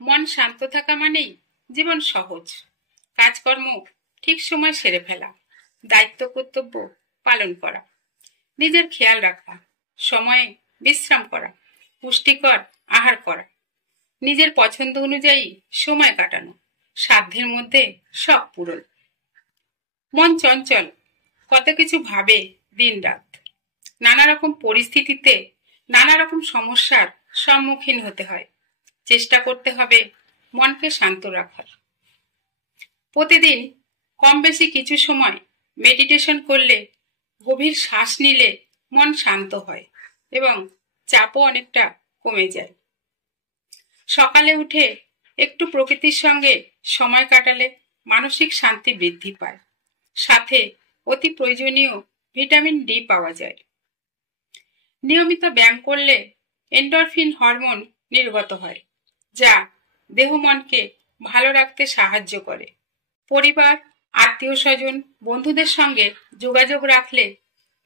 মন শান্ত থাকা মানেই জীবন সহজ, কাজকর্ম ঠিক সময় সেরে ফেলা, দায়িত্ব কর্তব্য পালন করা, নিজের খেয়াল রাখা, সময়ে বিশ্রাম করা, পুষ্টিকর আহার করা, নিজের পছন্দ অনুযায়ী সময় কাটানো, সাধ্যের মধ্যে সব পূরণ। মন চঞ্চল, কত কিছু ভাবে দিনরাত, নানা রকম পরিস্থিতিতে নানা রকম সমস্যার সম্মুখীন হতে হয়। চেষ্টা করতে হবে মনকে শান্ত রাখার। প্রতিদিন কম বেশি কিছু সময় মেডিটেশন করলে, গভীর শ্বাস নিলে মন শান্ত হয় এবং চাপও অনেকটা কমে যায়। সকালে উঠে একটু প্রকৃতির সঙ্গে সময় কাটালে মানসিক শান্তি বৃদ্ধি পায়, সাথে অতি প্রয়োজনীয় ভিটামিন ডি পাওয়া যায়। নিয়মিত ব্যায়াম করলে এন্ডরফিন হরমোন নির্গত হয়, যা দেহ মনকে ভালো রাখতে সাহায্য করে। পরিবার, আত্মীয় স্বজন, বন্ধুদের সঙ্গে যোগাযোগ রাখলে,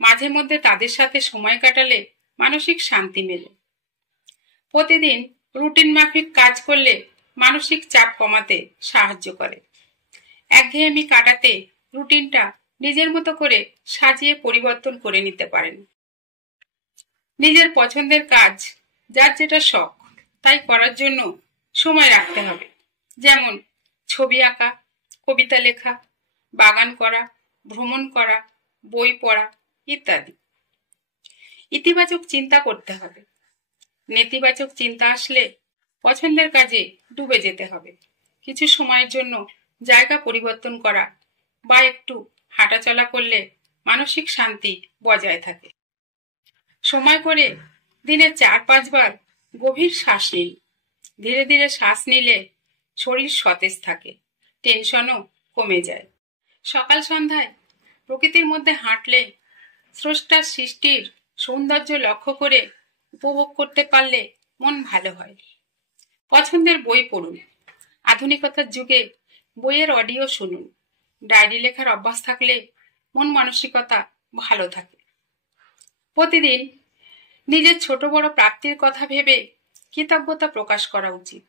মাঝে মধ্যে তাদের সাথে সময় কাটালে মানসিক শান্তি মেলে। প্রতিদিন রুটিন মাফিক কাজ করলে মানসিক চাপ কমাতে সাহায্য করে। একঘেয়েমি কাটাতে রুটিনটা নিজের মতো করে সাজিয়ে পরিবর্তন করে নিতে পারেন। নিজের পছন্দের কাজ, যার যেটা শখ, তাই করার জন্য সময় রাখতে হবে। যেমন ছবি আঁকা, কবিতা লেখা, বাগান করা, ভ্রমণ করা, বই পড়া ইত্যাদি। ইতিবাচক চিন্তা করতে হবে। নেতিবাচক চিন্তা আসলে পছন্দের কাজে ডুবে যেতে হবে। কিছু সময়ের জন্য জায়গা পরিবর্তন করা বা একটু হাঁটাচলা করলে মানসিক শান্তি বজায় থাকে। সময় করে দিনে 4-5 বার গভীর শ্বাস নিন। ধীরে ধীরে শ্বাস নিলে শরীর সতেজ থাকে, টেনশনও কমে যায়। সকাল সন্ধ্যায় প্রকৃতির মধ্যে হাঁটলে, স্রষ্টার সৃষ্টির সৌন্দর্য লক্ষ্য করে উপভোগ করতে পারলে মন ভালো হয়। পছন্দের বই পড়ুন। আধুনিকতার যুগে বইয়ের অডিও শুনুন। ডায়েরি লেখার অভ্যাস থাকলে মন মানসিকতা ভালো থাকে। প্রতিদিন নিজের ছোট বড় প্রাপ্তির কথা ভেবে কৃতজ্ঞতা প্রকাশ করা উচিত।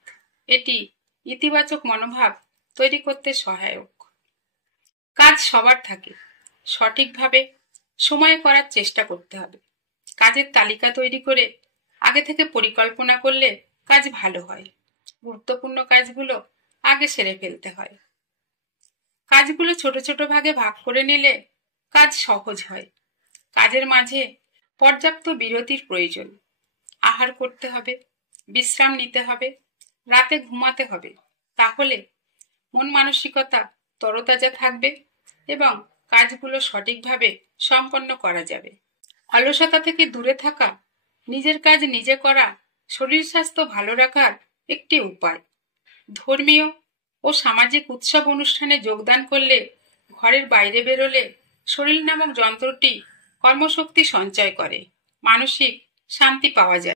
এটি ইতিবাচক মনোভাব তৈরি করতে সহায়ক। কাজ সবার থাকে, সঠিকভাবে সময়ে করার চেষ্টা করতে হবে। কাজের তালিকা তৈরি করে আগে থেকে পরিকল্পনা করলে কাজ ভালো হয়। গুরুত্বপূর্ণ কাজগুলো আগে সেরে ফেলতে হয়। কাজগুলো ছোট ছোট ভাগে ভাগ করে নিলে কাজ সহজ হয়। কাজের মাঝে পর্যাপ্ত বিরতির প্রয়োজন। আহার করতে হবে, বিশ্রাম নিতে হবে, রাতে ঘুমাতে হবে। তাহলে মন মানসিকতা তরতাজা থাকবে এবং কাজগুলো সঠিকভাবে সম্পন্ন করা যাবে। অলসতা থেকে দূরে থাকা, নিজের কাজ নিজে করা শরীর স্বাস্থ্য ভালো রাখার একটি উপায়। ধর্মীয় ও সামাজিক উৎসব অনুষ্ঠানে যোগদান করলে, ঘরের বাইরে বেরোলে শরীর নামক যন্ত্রটি কর্মশক্তি সঞ্চয় করে, মানসিক শান্তি পাওয়া যায়।